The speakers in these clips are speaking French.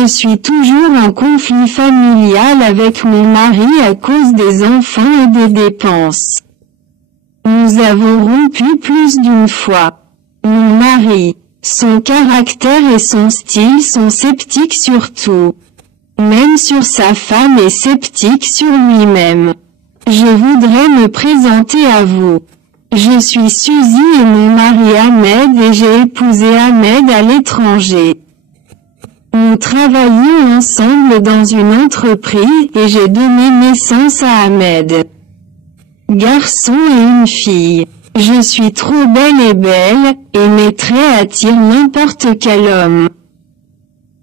Je suis toujours en conflit familial avec mon mari à cause des enfants et des dépenses. Nous avons rompu plus d'une fois. Mon mari, son caractère et son style sont sceptiques sur tout. Même sur sa femme est sceptique sur lui-même. Je voudrais me présenter à vous. Je suis Suzy et mon mari Ahmed et j'ai épousé Ahmed à l'étranger. Nous travaillions ensemble dans une entreprise et j'ai donné naissance à Ahmed. Garçon et une fille. Je suis trop belle et mes traits attirent n'importe quel homme.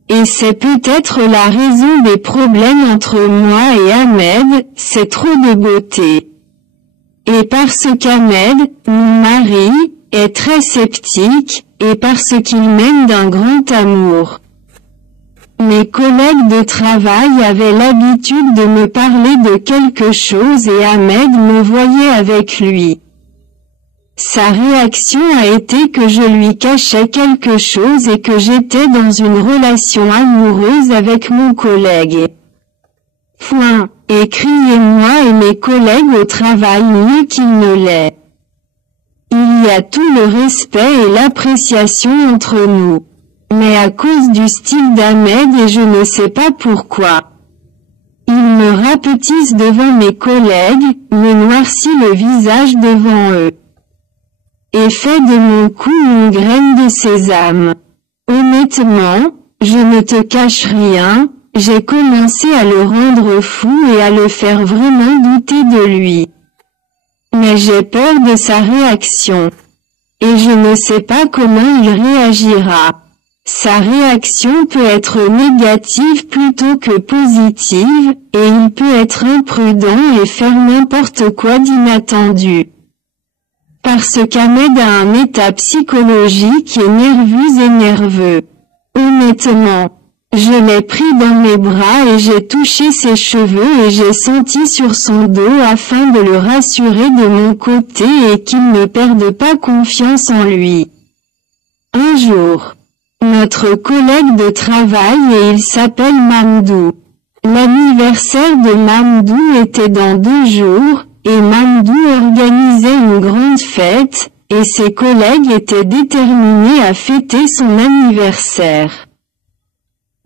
Et c'est peut-être la raison des problèmes entre moi et Ahmed, c'est trop de beauté. Et parce qu'Ahmed, mon mari, est très sceptique, et parce qu'il m'aime d'un grand amour. Mes collègues de travail avaient l'habitude de me parler de quelque chose et Ahmed me voyait avec lui. Sa réaction a été que je lui cachais quelque chose et que j'étais dans une relation amoureuse avec mon collègue. Point. Écriez-moi et mes collègues au travail mieux qu'il ne l'est. Il y a tout le respect et l'appréciation entre nous. Mais à cause du style d'Ahmed et je ne sais pas pourquoi. Il me rapetisse devant mes collègues, me noircit le visage devant eux. Et fait de mon cou une graine de sésame. Honnêtement, je ne te cache rien, j'ai commencé à le rendre fou et à le faire vraiment douter de lui. Mais j'ai peur de sa réaction. Et je ne sais pas comment il réagira. Sa réaction peut être négative plutôt que positive, et il peut être imprudent et faire n'importe quoi d'inattendu. Parce qu'Ahmed a un état psychologique et nerveux. Honnêtement, je l'ai pris dans mes bras et j'ai touché ses cheveux et j'ai senti sur son dos afin de le rassurer de mon côté et qu'il ne perde pas confiance en lui. Un jour, notre collègue de travail et il s'appelle Mamdou. L'anniversaire de Mamdou était dans 2 jours, et Mamdou organisait une grande fête, et ses collègues étaient déterminés à fêter son anniversaire.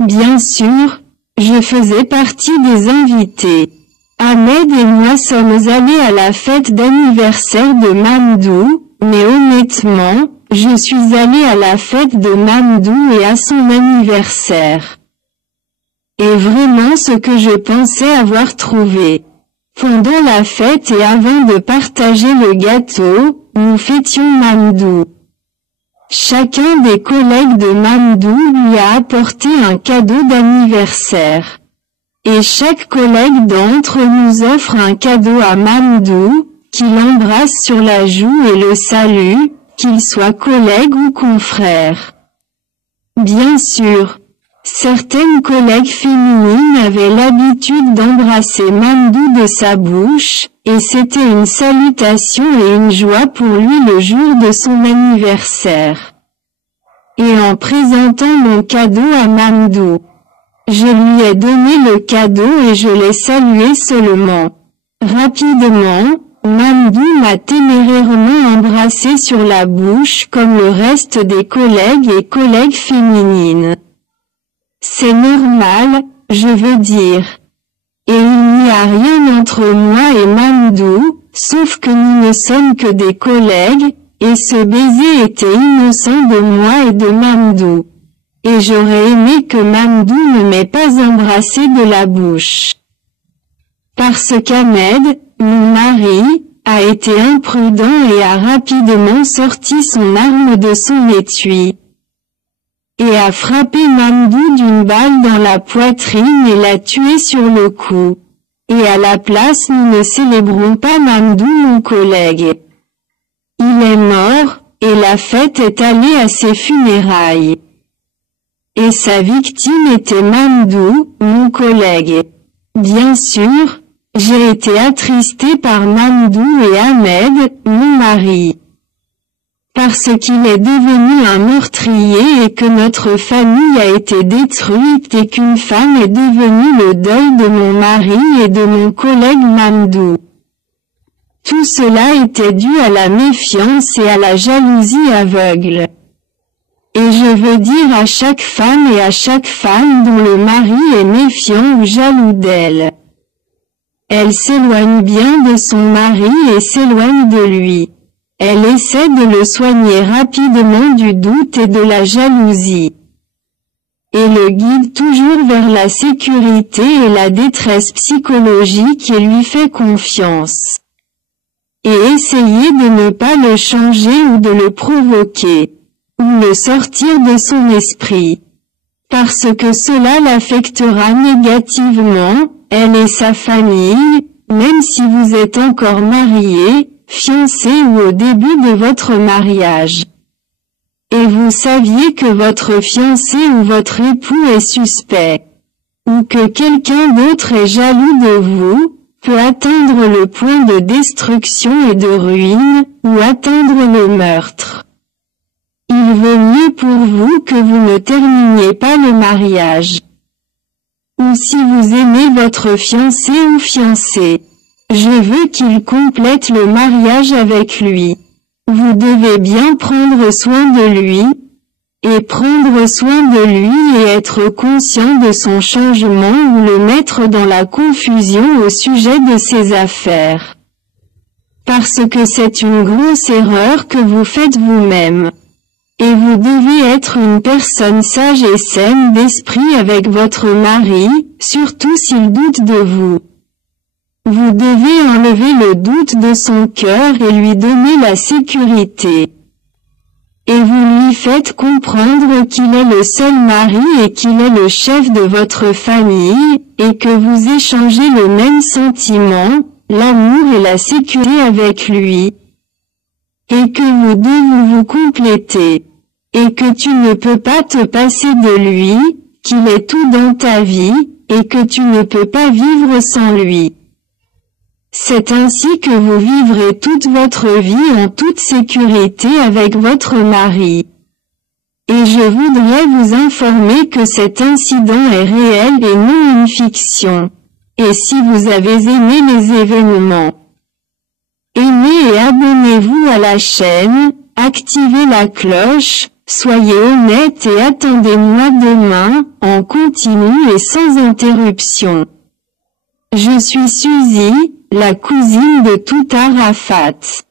Bien sûr, je faisais partie des invités. Ahmed et moi sommes allés à la fête d'anniversaire de Mamdou, mais honnêtement, je suis allée à la fête de Mamdou et à son anniversaire. Et vraiment ce que je pensais avoir trouvé. Pendant la fête et avant de partager le gâteau, nous fêtions Mamdou. Chacun des collègues de Mamdou lui a apporté un cadeau d'anniversaire. Et chaque collègue d'entre nous offre un cadeau à Mamdou, qui l'embrasse sur la joue et le salue, qu'il soit collègue ou confrère. Bien sûr, certaines collègues féminines avaient l'habitude d'embrasser Mamdou de sa bouche, et c'était une salutation et une joie pour lui le jour de son anniversaire. Et en présentant mon cadeau à Mamdou, je lui ai donné le cadeau et je l'ai salué seulement. Rapidement, Mamdou m'a témérairement embrassé sur la bouche comme le reste des collègues et collègues féminines. C'est normal, je veux dire. Et il n'y a rien entre moi et Mamdou, sauf que nous ne sommes que des collègues, et ce baiser était innocent de moi et de Mamdou. Et j'aurais aimé que Mamdou ne m'ait pas embrassé de la bouche. Parce qu'Ahmed, mon mari, a été imprudent et a rapidement sorti son arme de son étui. Et a frappé Mamdou d'une balle dans la poitrine et l'a tué sur le coup. Et à la place nous ne célébrons pas Mamdou mon collègue. Il est mort, et la fête est allée à ses funérailles. Et sa victime était Mamdou, mon collègue. Bien sûr, j'ai été attristée par Mamdou et Ahmed, mon mari. parce qu'il est devenu un meurtrier et que notre famille a été détruite et qu'une femme est devenue le deuil de mon mari et de mon collègue Mamdou. Tout cela était dû à la méfiance et à la jalousie aveugle. Et je veux dire à chaque femme et à chaque femme dont le mari est méfiant ou jaloux d'elle. Elle s'éloigne bien de son mari et s'éloigne de lui. Elle essaie de le soigner rapidement du doute et de la jalousie. Et le guide toujours vers la sécurité et la détresse psychologique et lui fait confiance. Et essayez de ne pas le changer ou de le provoquer, ou le sortir de son esprit. Parce que cela l'affectera négativement, elle et sa famille, même si vous êtes encore mariés, fiancés ou au début de votre mariage. Et vous saviez que votre fiancé ou votre époux est suspect, ou que quelqu'un d'autre est jaloux de vous, peut atteindre le point de destruction et de ruine, ou atteindre le meurtre. Il vaut mieux pour vous que vous ne terminiez pas le mariage. Ou si vous aimez votre fiancé ou fiancée, je veux qu'il complète le mariage avec lui. Vous devez bien prendre soin de lui, et prendre soin de lui et être conscient de son changement ou le mettre dans la confusion au sujet de ses affaires. Parce que c'est une grosse erreur que vous faites vous-même. Et vous devez être une personne sage et saine d'esprit avec votre mari, surtout s'il doute de vous. Vous devez enlever le doute de son cœur et lui donner la sécurité. Et vous lui faites comprendre qu'il est le seul mari et qu'il est le chef de votre famille, et que vous échangez le même sentiment, l'amour et la sécurité avec lui. Et que vous deux vous complétez. Et que tu ne peux pas te passer de lui, qu'il est tout dans ta vie, et que tu ne peux pas vivre sans lui. C'est ainsi que vous vivrez toute votre vie en toute sécurité avec votre mari. Et je voudrais vous informer que cet incident est réel et non une fiction. Et si vous avez aimé les événements, aimez et abonnez-vous à la chaîne, activez la cloche, soyez honnête et attendez-moi demain, en continu et sans interruption. Je suis Suzy, la cousine de tout Arafat.